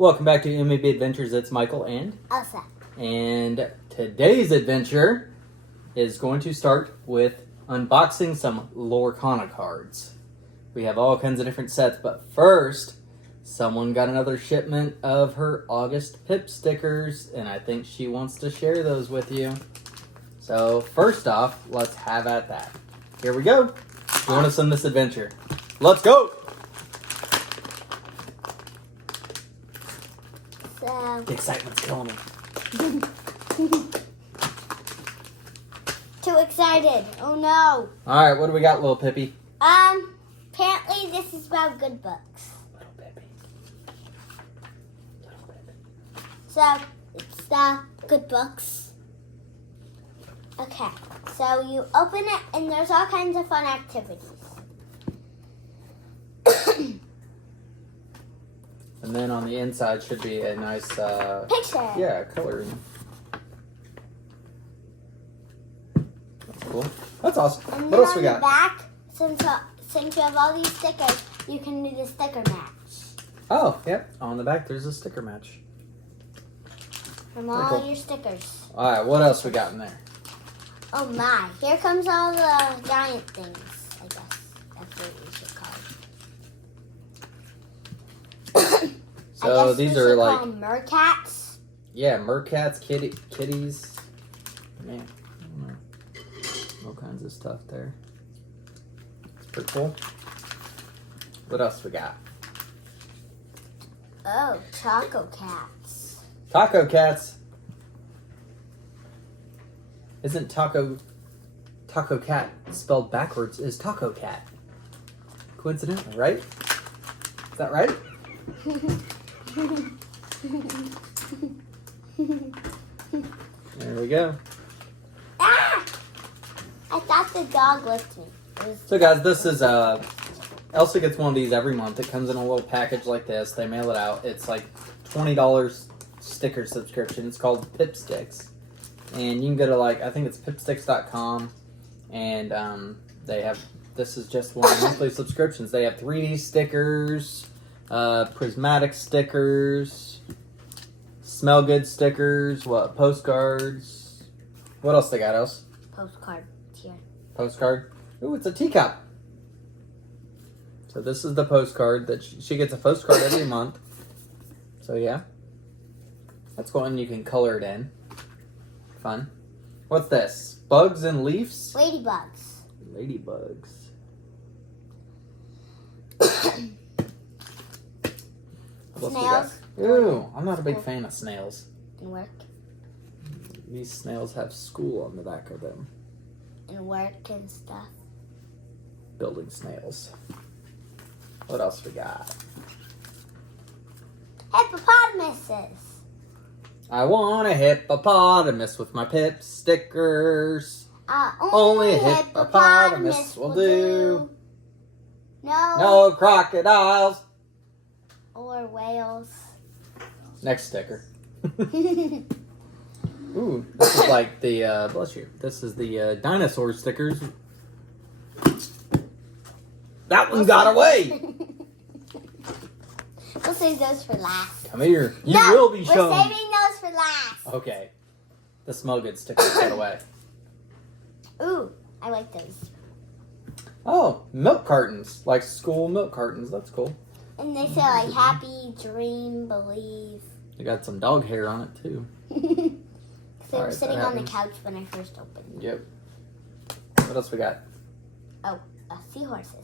Welcome back to MAB Adventures. It's Michael and Elsa. And today's adventure is going to start with unboxing some Lorcana cards. We have all kinds of different sets, but first, someone got another shipment of her August Pip stickers, and I think she wants to share those with you. So first off, let's have at that. Here we go. Join us on this adventure. Let's go! So, The excitement's killing me. too excited. Oh no. Alright, what do we got, little Pippy? Apparently this is about good books. Little Pippy. Little Pippy. So, it's the good books. Okay, so you open it and there's all kinds of fun activities. And then on the inside should be a nice, Picture. yeah, coloring. That's cool. That's awesome. And What then else on we the got? back, since you have all these stickers, you can do the sticker match. Oh, yep. On the back, there's a sticker match. From Very all cool. your stickers. Alright, what else we got in there? Oh my, here comes all the giant things, I guess. That's what we should call it. So these are like, call them mercats. yeah, mercats, kitties. Man, I don't know. All kinds of stuff there. It's pretty cool. What else we got? Oh, Choco Cats. Taco cats. Isn't taco cat spelled backwards is taco cat? Coincidentally, right? Is that right? There we go. Ah! I thought the dog licked me. So guys, this is Elsa gets one of these every month. It comes in a little package like this. They mail it out. It's like $20 sticker subscription. It's called Pip Sticks. And you can go to I think it's pipsticks.com, and they have, this is just one of the monthly subscriptions. They have 3D stickers, prismatic stickers, smell good stickers, postcards. What else they got, else? Postcard here. Postcard. Ooh, it's a teacup. So this is the postcard that she gets a postcard every month. So yeah, that's cool, and you can color it in. Fun. What's this? Bugs and leaves? Ladybugs. Ladybugs. What else we got? Snails. Ooh, I'm not a big fan of snails. And work. These snails have school on the back of them. And work and stuff. Building snails. What else we got? Hippopotamuses. I want a hippopotamus with my Pip stickers. Only a hippopotamus will do. No crocodiles. Or whales. Next sticker. Ooh, this is like the, bless you. This is the dinosaur stickers. That one got away. We'll save those for last. Come here. You will be shown. We're saving those for last. Okay. The smell good stickers got away. Ooh, I like those. Oh, milk cartons. Like school milk cartons. That's cool. And they say like happy, dream, believe. They got some dog hair on it too. They were Alright, sitting that on the happens. couch when I first opened. Yep. What else we got? Oh, seahorses.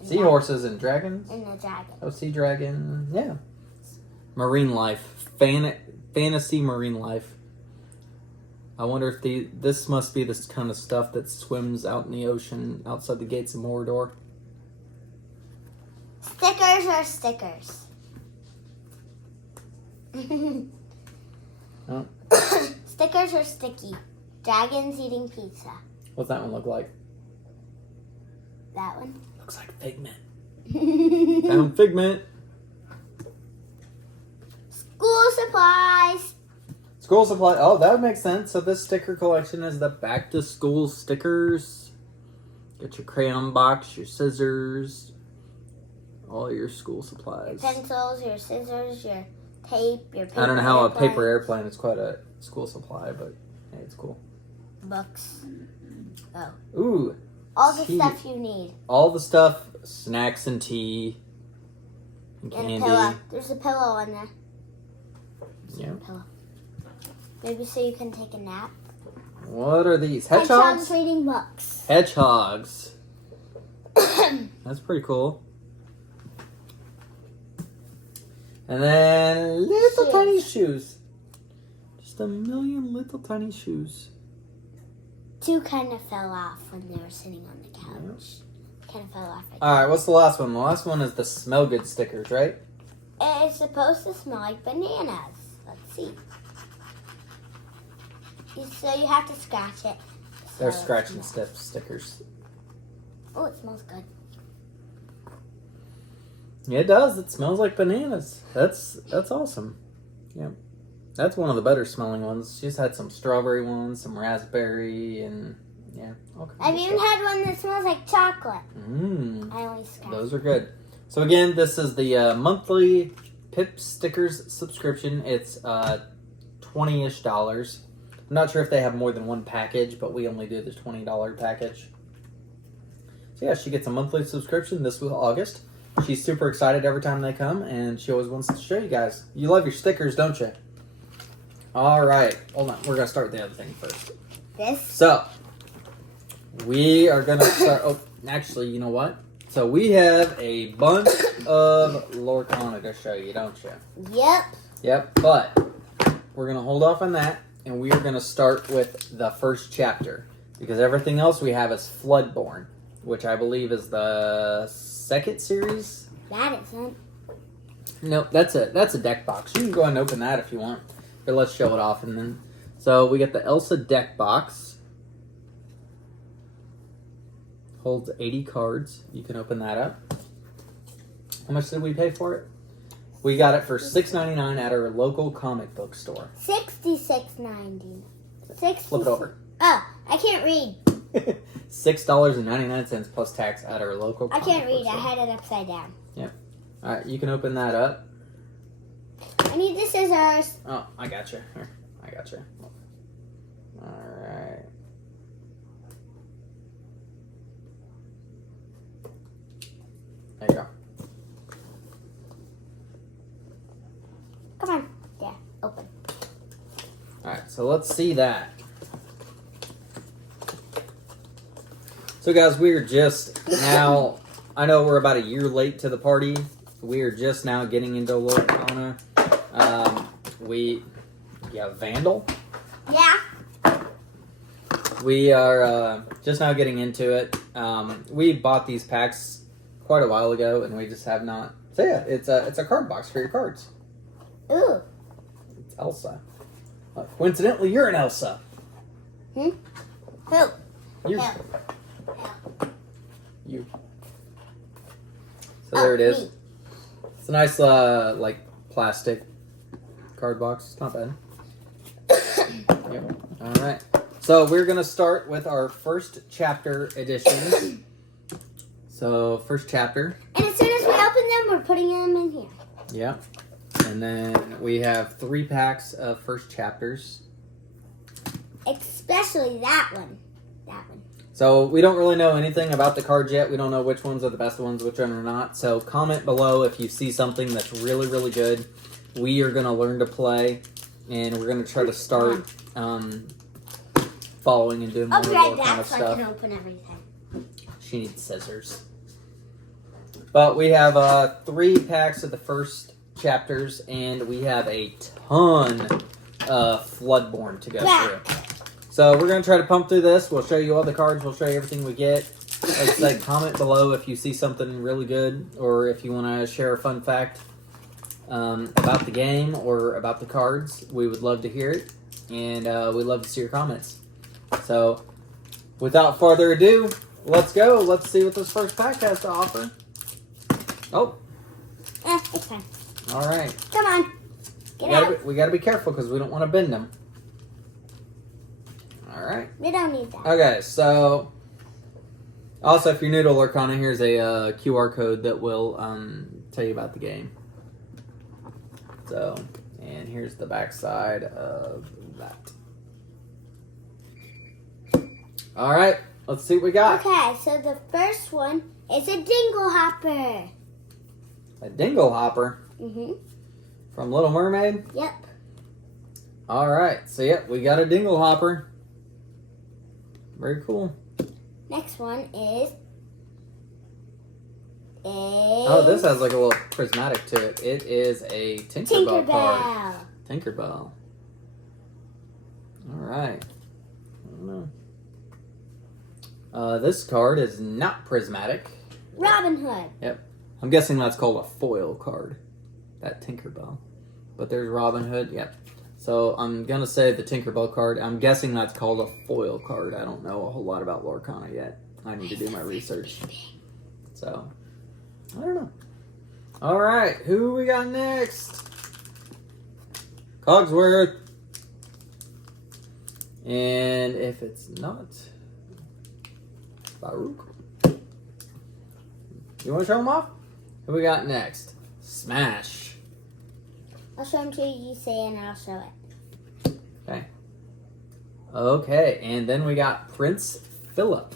And Seahorses and dragons? And a dragon. Oh, sea dragon. Yeah. Marine life. Fantasy marine life. I wonder if this must be this kind of stuff that swims out in the ocean outside the gates of Mordor. Stickers are stickers. Oh, Stickers are sticky. Dragons eating pizza. what's that one look like? That one. Looks like Figment. Found Figment. School supplies. School supply. Oh, that would make sense. So this sticker collection is the back to school stickers. Get your crayon box, your scissors, all your school supplies. Your pencils, your scissors, your tape, your paper I don't know how a paper airplanes, airplane is quite a school supply, but hey, it's cool. books. Oh. Ooh. All the tea. stuff you need. All the stuff, snacks and tea. And And candy. a pillow. There's a pillow in there. Yeah. Pillow. Maybe so you can take a nap. What are these? Hedgehogs Hedgehogs? reading books. Hedgehogs. That's pretty cool. And then little Shoes. tiny shoes. Just a million little tiny shoes. 2 kind of fell off when they were sitting on the couch. Kind of fell off. Alright, what's the last one? The last one is the smell good stickers, right? It's supposed to smell like bananas. Let's see. So you have to scratch it. They're So scratch and it stiff stickers. Oh, it smells good. Yeah, it does. It smells like bananas. That's awesome. Yeah. That's one of the better smelling ones. She's had some strawberry ones, some raspberry, and yeah. All I've kinds of even stuff. had one that smells like chocolate. Mmm. I only scratched. Those are good. So again, this is the monthly Pip Stickers subscription. It's $20-ish. I'm not sure if they have more than one package, but we only do the $20 package. So yeah, she gets a monthly subscription. This was August. She's super excited every time they come, and she always wants to show you guys. You love your stickers, don't you? All right. Hold on. We're going to start with the other thing first. This? So, we are going to start... Oh, actually, you know what? So, we have a bunch of Lorcana to show you, don't you? Yep. Yep, but we're going to hold off on that, and we are going to start with the first chapter. Because everything else we have is Floodborn, which I believe is the second series. That isn't. Nope, that's a deck box. You can go ahead and open that if you want. But let's show it off and then. So we got the Elsa deck box. Holds 80 cards. You can open that up. How much did we pay for it? We got it for $6.99 at our local comic book store. $66.90. Flip it over. Oh, I can't read. $6.99 plus tax at our local I comic can't book read. I store. had it upside down. Alright, you can open that up. I need the scissors. Oh, I got you. Here, I got you. Alright. There you go. Come on. Yeah, open. Alright, so let's see that. So guys, we are just now, I know we're about a year late to the party. We are just now getting into Lorcana. Vandal? Yeah. We are just now getting into it. We bought these packs quite a while ago, and we just have not. So yeah, it's a card box for your cards. Ooh. It's Elsa. Coincidentally, you're an Elsa. Who? You're, Who? you. So there it is. Me. It's a nice, like, plastic card box. It's not bad. Yep. All right. So we're going to start with our first chapter editions. So, first chapter. And as soon as we open them, we're putting them in here. Yep. And then we have 3 packs of first chapters. Especially that one. That one. So we don't really know anything about the cards yet. We don't know which ones are the best ones, which one are not. So comment below if you see something that's really, really good. We are going to learn to play, and we're going to try to start following and doing more I'll be right kind of back so I stuff. can open everything. She needs scissors. But we have 3 packs of the first chapters, and we have a ton of Floodborn to go through. So we're going to try to pump through this. We'll show you all the cards. We'll show you everything we get. Like I said, comment below if you see something really good, or if you want to share a fun fact about the game or about the cards. We would love to hear it, and we'd love to see your comments. So without further ado, let's go. Let's see what this first pack has to offer. Oh. It's fine. All right. Come on. Get out. We gotta be careful because we don't want to bend them. All right. We don't need that. Okay, so also if you're new to Lorcana, here's a QR code that will tell you about the game. So And here's the back side of that. All right, let's see what we got. Okay, so the first one is a dingle hopper. A dingle hopper Mm-hmm. from Little Mermaid. Yep. All right, so yep, we got a dingle hopper. Very cool. Next one is Oh, this has like a little prismatic to it. It is a Tinkerbell card. Tinkerbell. All right. I don't know. This card is not prismatic. Robin Hood. Yep. I'm guessing that's called a foil card. That Tinkerbell. But there's Robin Hood. Yep. So I'm going to say the Tinkerbell card. I'm guessing that's called a foil card. I don't know a whole lot about Lorcana yet. I need to do my research. So, I don't know. All right. Who we got next? Cogsworth. And if it's not Baruch. You want to show them off? Who we got next? Smash. I'll show them to you, you say it, and I'll show it. Okay. Okay, and then we got Prince Philip.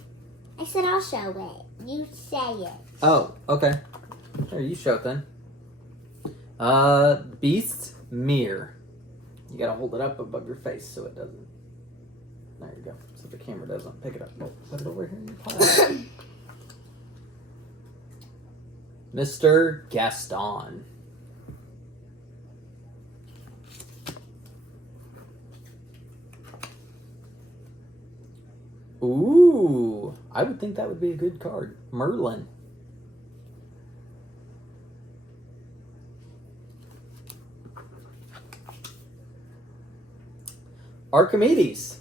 I said I'll show it. You say it. Oh, okay. There, you show it then. Beast Mirror. You gotta hold it up above your face so it doesn't. There you go. So the camera doesn't pick it up. Oh, put it over here in your pile. Mr. Gaston. Ooh, I would think that would be a good card. Merlin. Archimedes.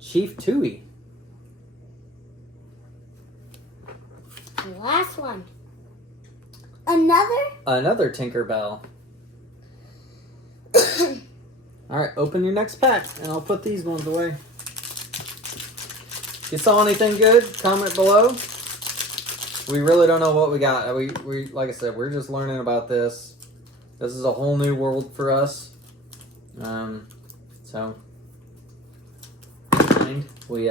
Chief Tui. And the last one. Another Tinkerbell. Alright, open your next pack, and I'll put these ones away. If you saw anything good, comment below. We really don't know what we got. We like I said, we're just learning about this. This is a whole new world for us. So we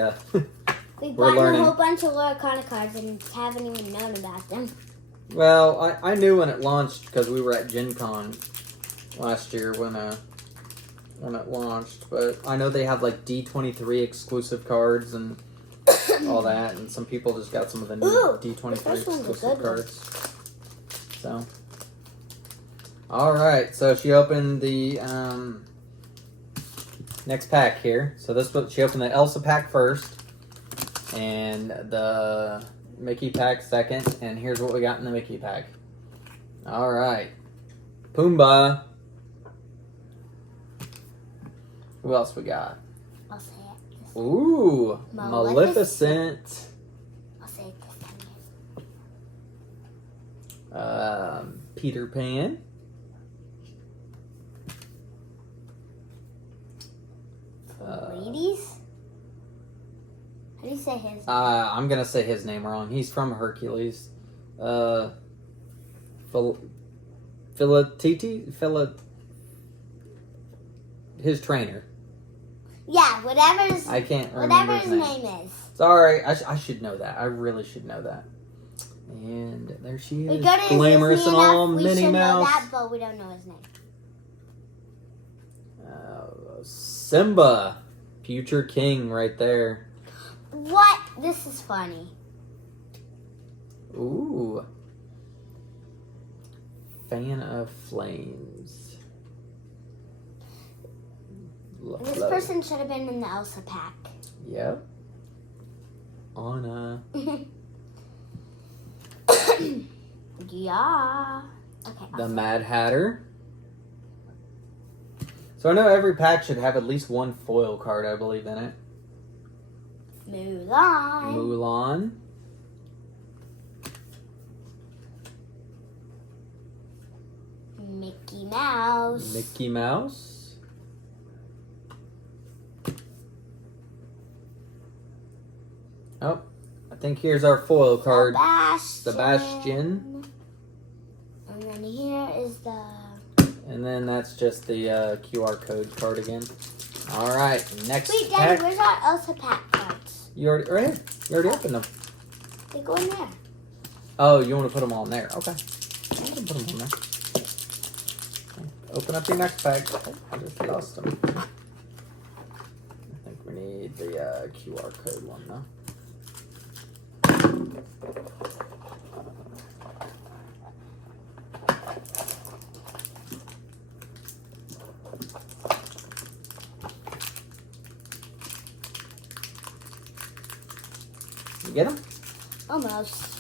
We we're bought learning. a whole bunch of Lorcana cards and haven't even known about them. Well, I knew when it launched because we were at Gen Con last year when it launched. But I know they have like D23 exclusive cards and all that, and some people just got some of the new D23 exclusive cards. So, all right. So she opened the next pack here. So she opened the Elsa pack first, and the Mickey pack second, and here's what we got in the Mickey pack. All right, Pumbaa. Who else we got? I'll say it. Ooh, Maleficent. I'll say it this time. Peter Pan. Ladies? How do you say his name? I'm gonna say his name wrong. He's from Hercules. His trainer. Yeah, whatever I can't remember his name is. Sorry, I should know that. I really should know that. And there she is, We go to glamorous Disney and all, enough, we Minnie should know Mouse. that, but we don't know his name. Simba, future king, right there. What? This is funny. Ooh. Fan of Flames. This person should have been in the Elsa pack. Yep. Anna. Yeah. Okay. The Mad Hatter. So I know every pack should have at least one foil card, I believe, in it. Mulan. Mulan. Mickey Mouse. Mickey Mouse. Oh, I think here's our foil card. Sebastian. Sebastian. And then here is the... And then that's just the QR code card again. All right, next Wait, pack. Daddy, where's our Elsa pack cards? You already right here. You already opened them. They go in there. Oh, you want to put them all in there? Okay. I can put them in there. Open up your next pack. Oh, I just lost them. I think we need the QR code one though. You get them? Almost.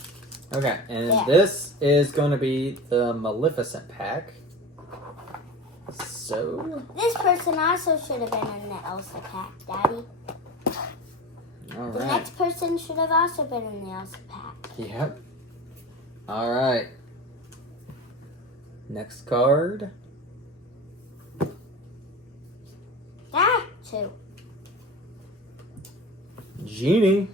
Okay, and Yeah. this is going to be the Maleficent pack. So, This person also should have been in the Elsa pack, Daddy. all The right. next person should have also been in the Elsa pack. Yep. All right. Next card. Ah, 2. Genie.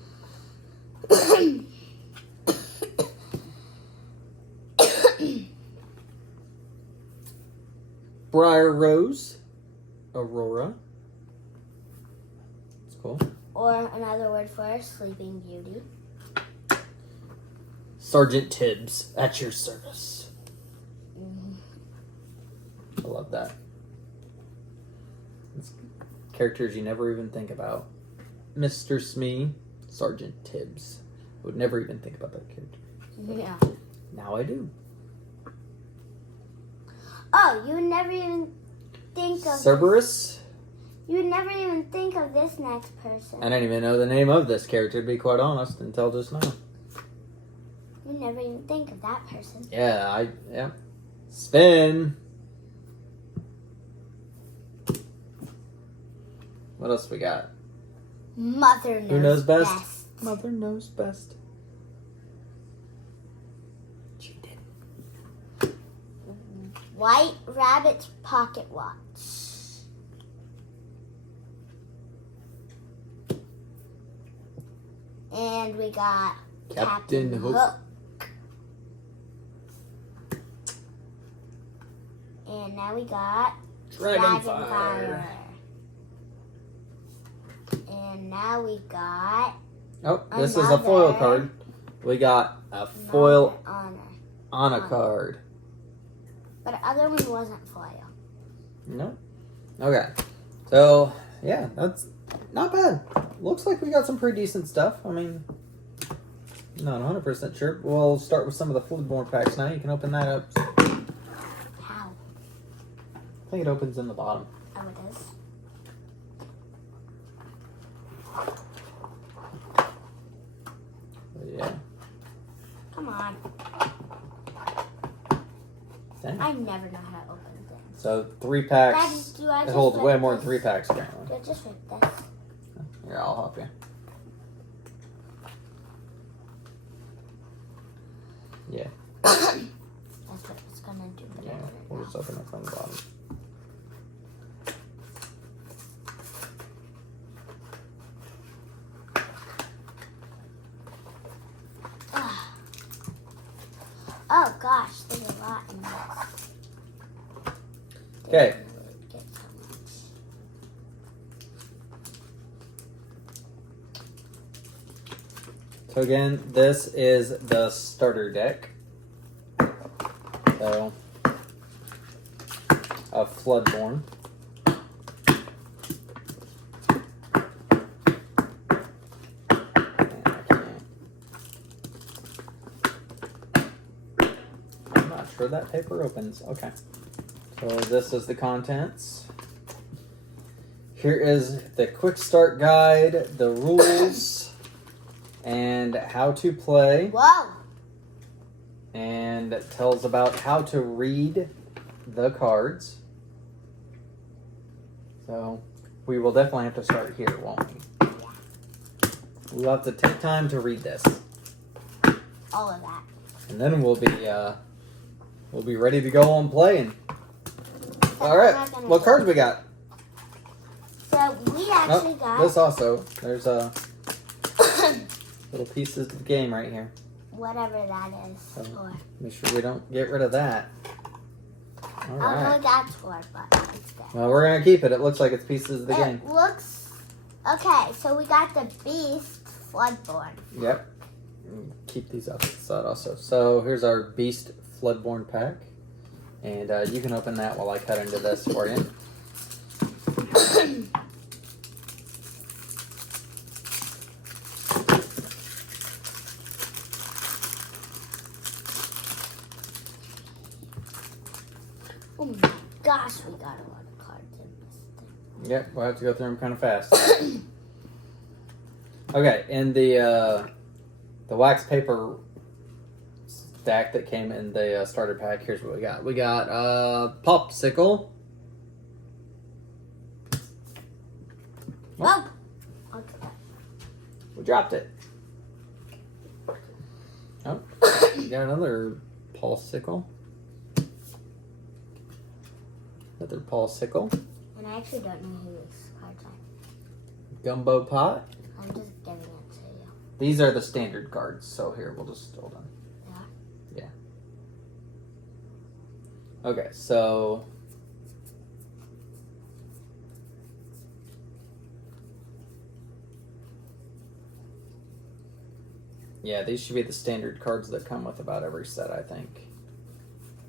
Briar Rose. Aurora. That's cool. Or another word for Sleeping Beauty. Sergeant Tibbs, at your service. Mhm. I love that. It's characters you never even think about. Mr. Smee, Sergeant Tibbs. I would never even think about that character. Yeah. Now I do. Oh, you would never even think of... Cerberus. You would never even think of this next person. I didn't even know the name of this character, to be quite honest, until just now. You would never even think of that person. Yeah. Spin. What else we got? Mother knows, Who knows best? Mother. Mother knows best. She did. White Rabbit's Pocket Watch. And we got Captain Hook. And now we got Dragonfire. And now we got Oh, this is a foil Another. card. We got a foil Honor. Honor card. But the other one wasn't foil. No. Okay. So, yeah, that's not bad. Looks like we got some pretty decent stuff. I mean, not 100% sure. We'll start with some of the Floodborn packs now. You can open that up. How? I think it opens in the bottom. Oh, it is. But yeah. Come on. Dang. I never know how to open things. So 3 Daddy, packs. do I It just holds rip way more than this? 3 packs apparently. Do I just rip this? Here, I'll help you. Yeah. That's what it's gonna do. Yeah. We'll just open it from the bottom. Oh gosh, there's a lot in this. Okay. Get so much. So again, this is the starter deck. So, of Floodborn. I'm not sure that paper opens. Okay. So this is the contents. Here is the quick start guide, the rules, and how to play. Whoa! And it tells about how to read the cards. So we will definitely have to start here, won't we? We'll have to take time to read this, All of that. and then we'll be ready to go on playing. All right, what cards we got? So we actually Oh, got this also. There's Little pieces of the game right here. Whatever that is So, for. make sure we don't get rid of that. All I don't know right. what that's for, but it's there. Well, we're going to keep it. It looks like it's pieces of the game. It looks... Okay, so we got the Beast Floodborn. Yep. Keep these up inside also. So here's our Beast Floodborn pack. And you can open that while I cut into this for you. Oh my gosh, we got a lot of cards in this thing. Yep, we'll have to go through them kind of fast. Okay, in the wax paper stack that came in the starter pack, here's what we got. We got Popsicle. Oh! Okay. We dropped it. Oh, we got another Popsicle. Another Popsicle. And I actually don't know who this card's on. Gumbo Pot. I'm just giving it to you. These are the standard cards, so here, we'll just hold on. Yeah? Yeah. Okay, so... Yeah, these should be the standard cards that come with about every set, I think.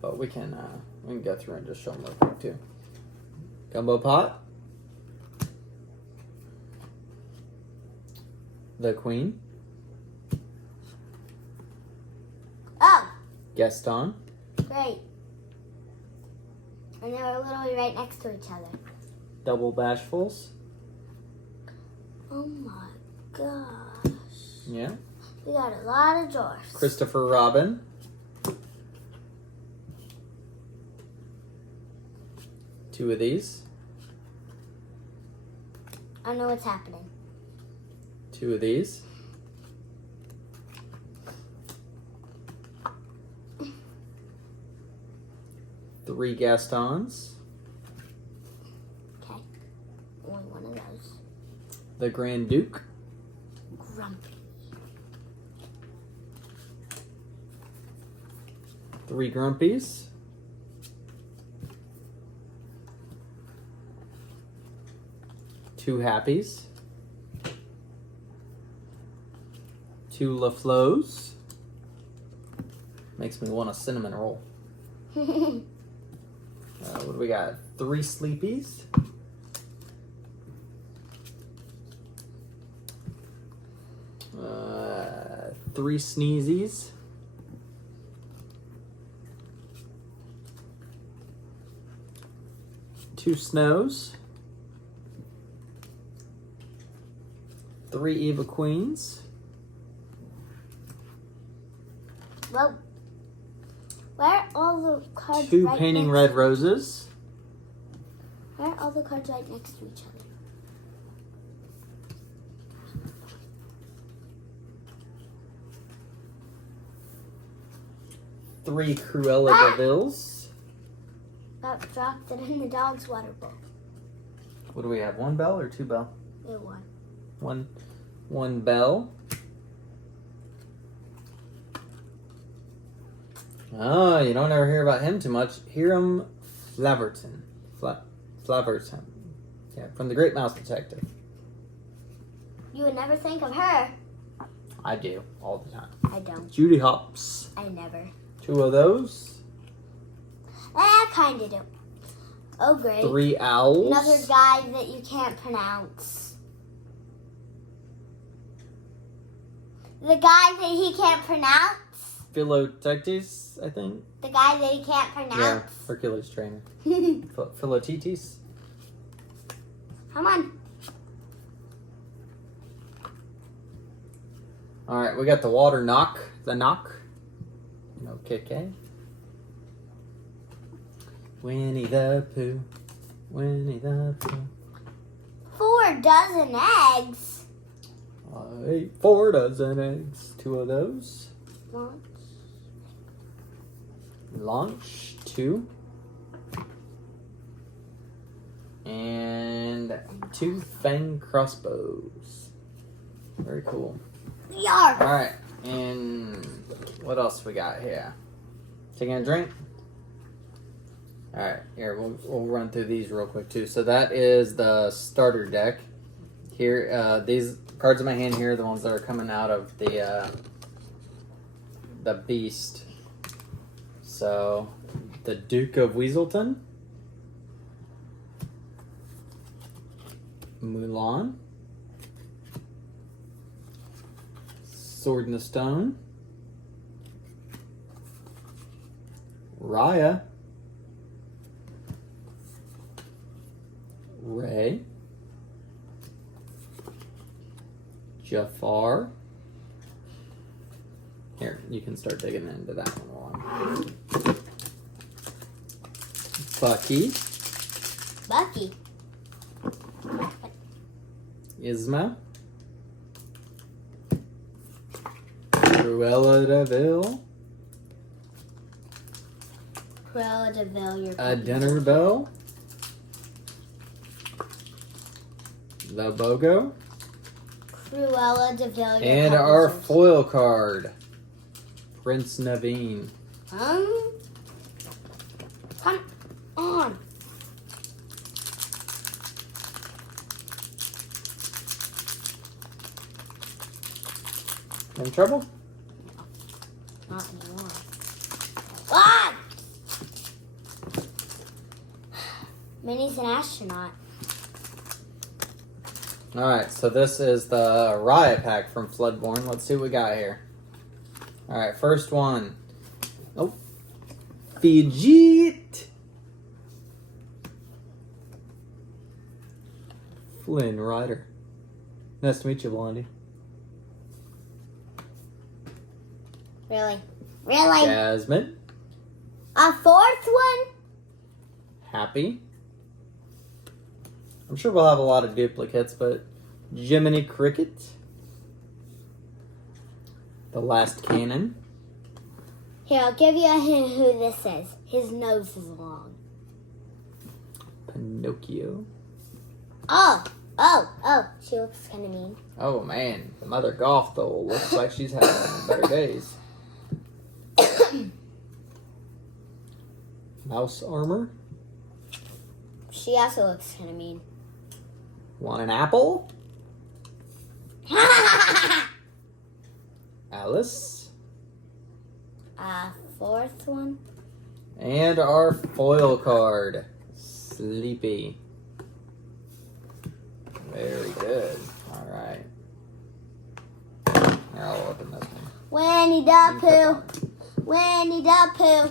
But we can go through and just show them real quick, too. Gumbo Pot. The Queen. Oh! Gaston. Great. And they were literally right next to each other. Double Bashfuls. Oh my gosh. Yeah. We got a lot of drawers. Christopher Robin. Two of these. I know what's happening. Two of these. Three Gastons. Okay. Only one of those. The Grand Duke. Grumpy. Three Grumpies. Two Happies. Two LaFleaux. Makes me want a cinnamon roll. What do we got? Three Sleepies. Three Sneezies. Two Snows. Three Eva Queens. Well, where are all the cards Two right Painting next- Red Roses. Where are all the cards right next to each other? Three Cruella de Vil's. That dropped it in the dog's water bowl. What do we have? One bell or two bell? It won. One bell. Oh, you don't ever hear about him too much. Hiram Flaverton. Flaverton. Yeah, from The Great Mouse Detective. You would never think of her. I do, all the time. I don't. Judy Hopps. I never. Two of those. I kind of do. Oh, great. Three owls. Another guy that you can't pronounce. The guy that he can't pronounce. Philotectes, I think. The guy that he can't Yeah, pronounce. Hercules trainer. Philotetes. Come on. All right, we got the water knock. The knock. No KK. Winnie the Pooh. Winnie the Pooh. 4 dozen eggs. I ate 4 dozen eggs. 2 of those. Launch. Launch 2. And 2 fang crossbows. Very cool. Yark. Alright, and what else we got here? Taking a drink? Alright, here, we'll run through these real quick too. So that is the starter deck. Here, these cards in my hand here are the ones that are coming out of the beast. So, the Duke of Weaselton. Mulan. Sword in the Stone. Raya. Ray. Jafar. Here, you can start digging into that one. Bucky. Bucky. Isma. Cruella de Vil. Cruella de Vil, your A Dinner Bell. The Bogo. Cruella de Vil, your And our foil card. Prince Naveen. Come on. In trouble? Not anymore. What? Minnie's an astronaut. Alright, so this is the Raya pack from Floodborn. Let's see what we got here. Alright, first one. Oh. Fidget. Flynn Rider. Nice to meet you, Blondie. Really? Really? Jasmine. A fourth one? Happy. I'm sure we'll have a lot of duplicates, but Jiminy Cricket. The Last Cannon. Here, I'll give you a hint who this is. His nose is long. Pinocchio. Oh, she looks kind of mean. Oh man, the Mother Goth though looks like she's having better days. Mouse Armor. She also looks kind of mean. Want an apple? Alice. Fourth one. And our foil card, Sleepy. Very good. All right. Here, I'll open this one. Winnie the Pooh. Winnie the Pooh.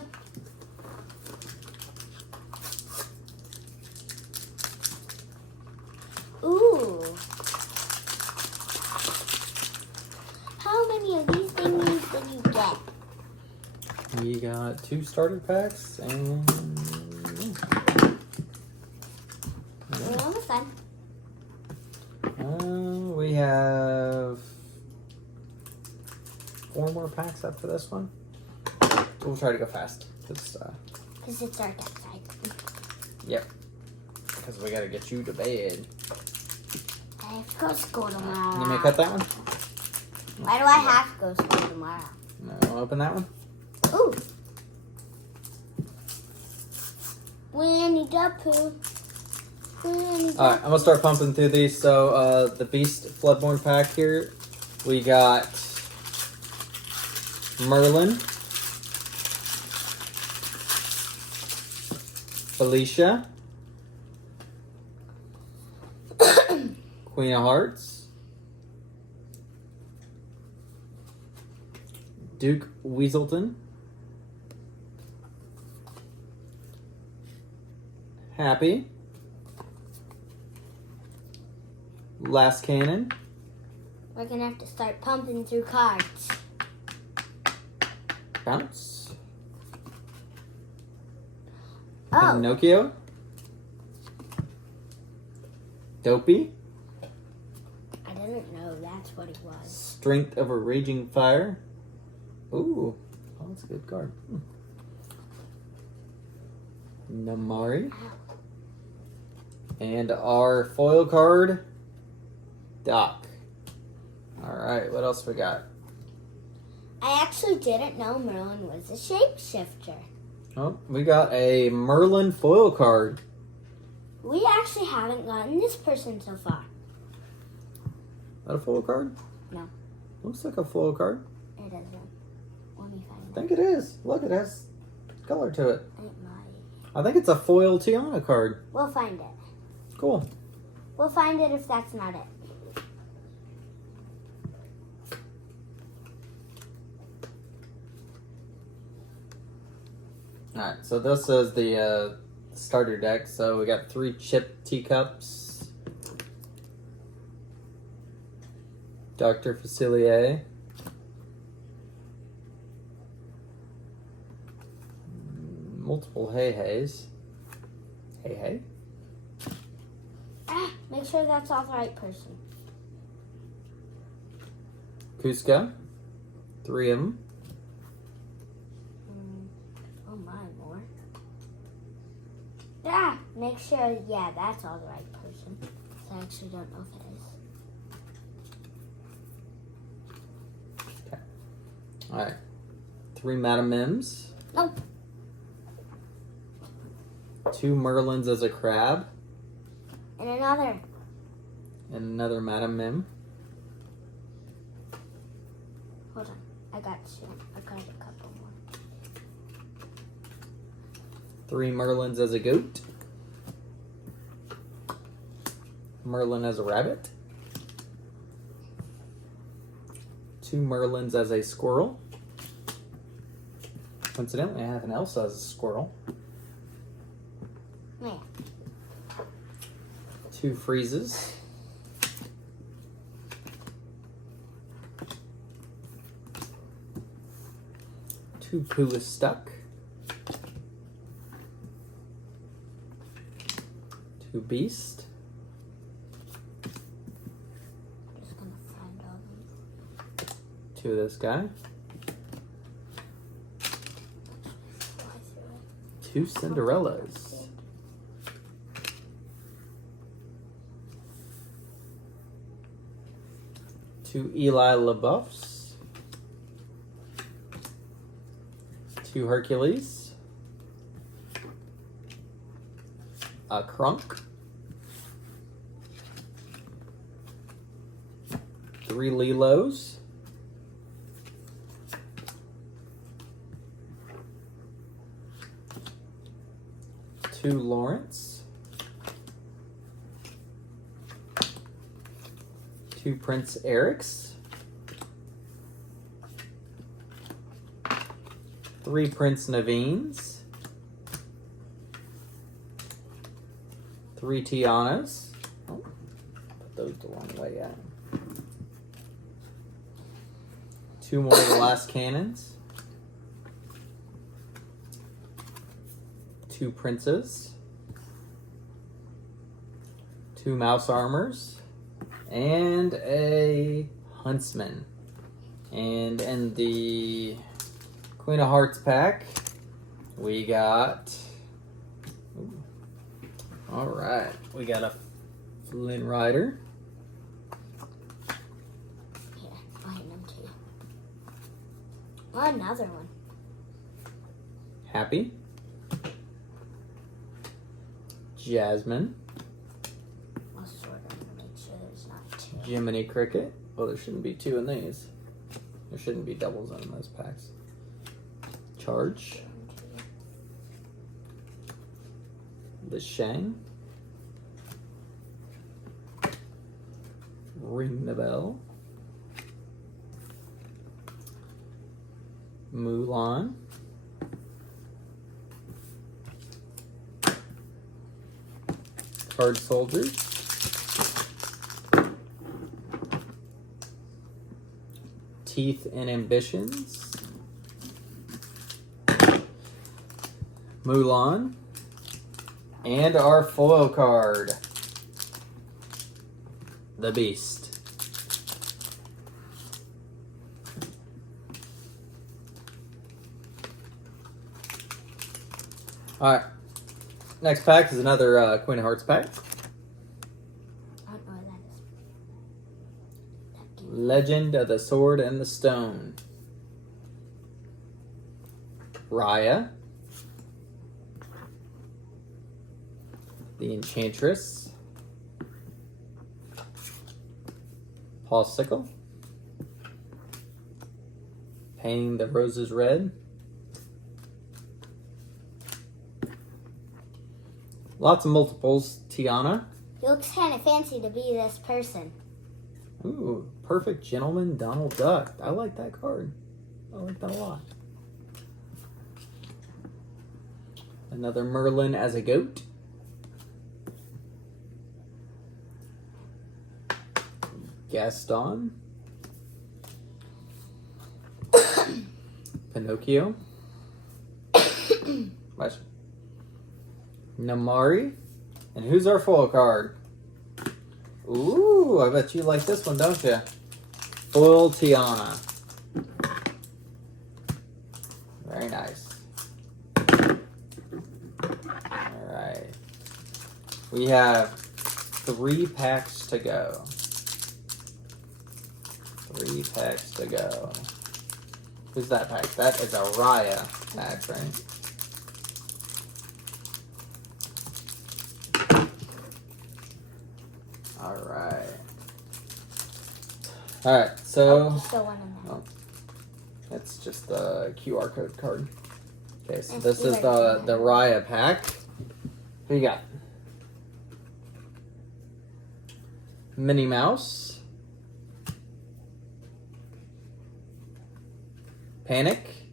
Ooh. How many of these thingies did you get? We got 2 starter packs and We're almost done. we have 4 more packs after this one. We'll try to go fast because it's dark outside. yep, because we gotta get you to bed. I have to go to school tomorrow. You may cut that one. Why do I have to go to school tomorrow? No, open that one. Ooh. Winnie the Pooh. Winnie the Alright, I'm gonna start pumping through these. So, the Beast Floodborn pack here. We got Merlin, Felicia, Queen of Hearts, Duke Weaselton, Happy, Last Cannon, We're gonna have to start pumping through cards. Bounce, Oh, Pinocchio, Dopey, I didn't know that's what it was. Strength of a Raging Fire. Ooh, oh, that's a good card. Namari. And our foil card, Doc. Alright, what else we got? I actually didn't know Merlin was a shapeshifter. Oh, we got a Merlin foil card. We actually haven't gotten this person so far. Is that a foil card? No. Looks like a foil card. It isn't. Let me find I think it is. Look, it has color to it. it. It might. I think it's a foil Tiana card. We'll find it. Cool. We'll find it if that's not it. Alright, so this is the starter deck. So we got 3 chip teacups. Dr. Facilier. Multiple Hey-Hays. Hey-Hey? Make sure that's all the right person. Cusco. 3 of them. Oh my, more. Make sure, yeah, that's all the right person. So I actually don't know if it is. Alright. 3 Madam Mims. Nope. 2 Merlins as a crab. And another. And another Madam Mim. Hold on. I got a couple more. 3 Merlins as a goat. Merlin as a rabbit. 2 Merlins as a squirrel. Coincidentally, I have an Elsa as a squirrel. Yeah. 2 freezes. 2 Pooh is stuck. 2 Beast. Just gonna find all these. 2 of this guy. Fly through it. 2 Cinderellas. 2 Eli LaBeoufs. 2 Hercules. A Crunk. 3 Lilos. 2 Lawrence. 2 Prince Erics. 3 Prince Naveen's. 3 Tianas. Oh, put those the wrong way out. 2 more of the last cannons. 2 princes. 2 mouse armors. And a huntsman. And in the Queen of Hearts pack, we got... Alright, we got a Flynn Rider. Here, I'll hand them to you. Oh, another one. Happy. Jasmine. I'll sort them to make sure there's not 2. Jiminy Cricket. Well, there shouldn't be 2 in these. There shouldn't be doubles in those packs. Charge. The Shang. Ring the Bell. Mulan. Card Soldiers. Teeth and Ambitions. Mulan. And our foil card. The Beast. Alright. Next pack is another Queen of Hearts pack. I don't know what that is. Legend of the Sword and the Stone. Raya. The Enchantress. Paulsicle. Painting the Roses Red. Lots of multiples. Tiana. He looks kind of fancy to be this person. Ooh, Perfect Gentleman Donald Duck. I like that card. I like that a lot. Another Merlin as a goat. Gaston. Pinocchio. Namari. And who's our foil card? Ooh, I bet you like this one, don't you? Foil Tiana. Very nice. Alright. We have 3 packs to go. 3 packs to go. Who's that pack? That is a Raya pack, right? Alright, so... just go one in there. Oh, that's just the QR code card. Okay, so It's this is the Raya pack. Who you got? Minnie Mouse. Panic.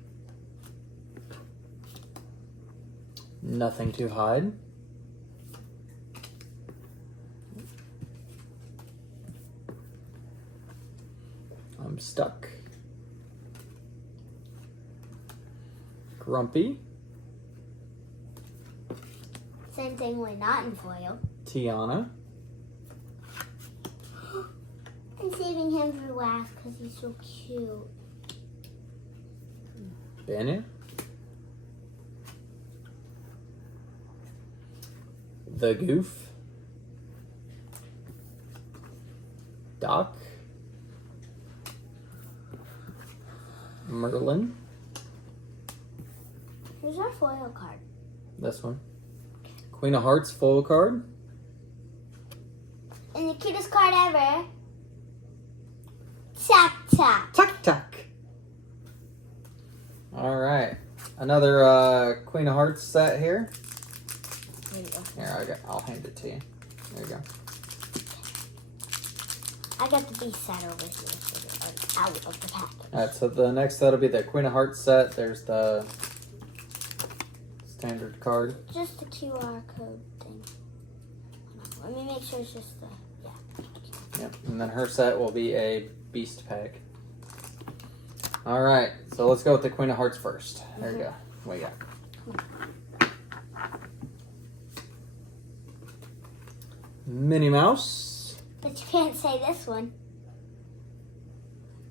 Nothing to Hide. I'm Stuck. Grumpy. Same thing when not in foil. Tiana. I'm saving him for last because he's so cute. Bennett. The Goof. Doc. Merlin. Here's our foil card. This one. Queen of Hearts foil card. And the cutest card ever. Tack Tack. Tuck Tuck. Alright. Another Queen of Hearts set here. There you go. Here, I'll hand it to you. There you go. I got the B set over here so they're out of the package. Alright, so the next set will be the Queen of Hearts set. There's the standard card. Just the QR code thing. Let me make sure it's just the, yeah. Yep, and then her set will be a Beast pack. Alright, so let's go with the Queen of Hearts first. There you go. What you got? Minnie Mouse. But you can't say this one.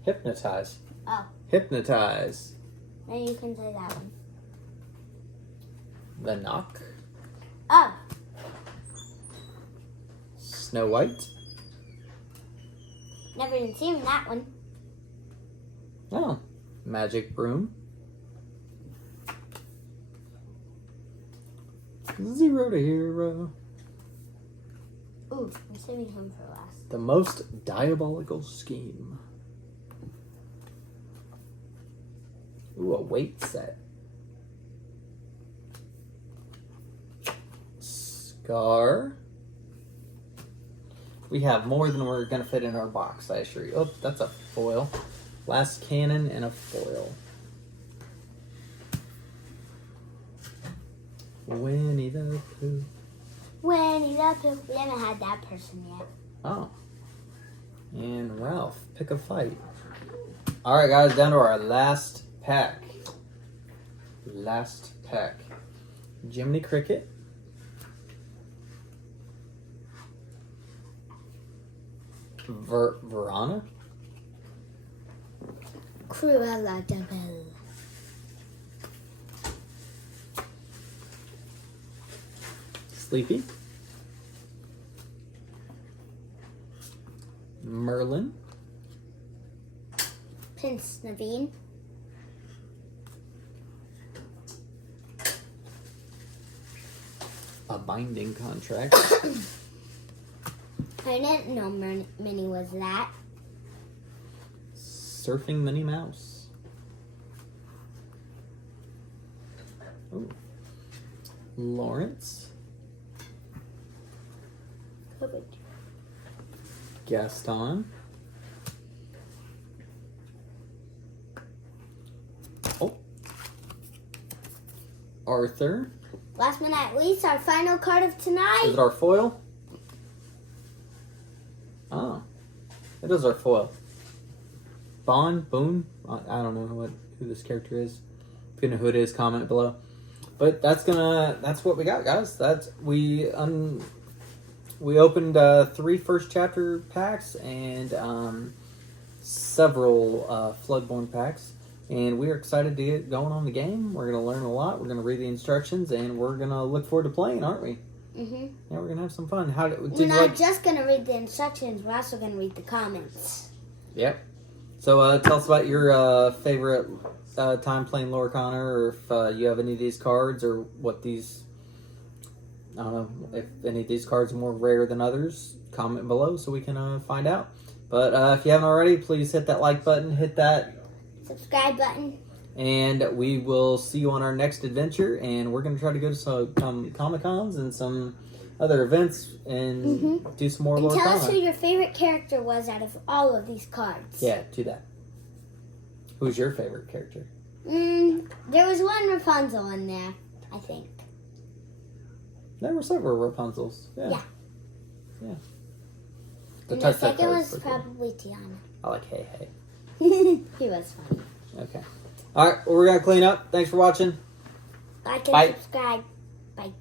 Hypnotize. Oh. Hypnotize. Then you can say that one. The Knock. Oh. Snow White. Never even seen that one. Oh. Magic Broom. Zero to Hero. Ooh, I'm saving him for last. The Most Diabolical Scheme. Ooh, a weight set. Scar. We have more than we're going to fit in our box, I assure you. Oh, that's a foil. Last Cannon and a foil. Winnie the Pooh. Winnie the Pooh. We haven't had that person yet. Oh. And Ralph, pick a fight. Alright, guys, down to our last pack. Last pack. Jiminy Cricket. Verona. Cruella de Vil. Sleepy. Merlin. Prince Naveen. A binding contract. I didn't know Minnie was that. Surfing Minnie Mouse. Ooh. Lawrence. Gaston. Oh. Arthur. Last but not least, our final card of tonight. Is it our foil? Oh. It is our foil. Boone. I don't know who this character is. If you know who it is, comment below. But that's what we got, guys. We opened 3 first chapter packs and several Floodborn packs, and we are excited to get going on the game. We're gonna learn a lot. We're gonna read the instructions, and we're gonna look forward to playing, aren't we? Mm-hmm. Yeah, we're gonna have some fun. We're not just gonna read the instructions. We're also gonna read the comments. Yep. So tell us about your favorite time playing Lorcana, or if you have any of these cards, or what these. I don't know if any of these cards are more rare than others. Comment below so we can find out. But if you haven't already, please hit that like button, hit that subscribe button, and we will see you on our next adventure. And we're going to try to go to some Comic-Cons and some other events and do some more Lorcana. Tell us who your favorite character was out of all of these cards. Yeah, do that. Who's your favorite character? There was one Rapunzel in there, I think. There were several Rapunzels. Yeah. The second was probably Tiana. I like Hey Hey. He was funny. Okay. All right, well, we're going to clean up. Thanks for watching. Like and subscribe. Bye.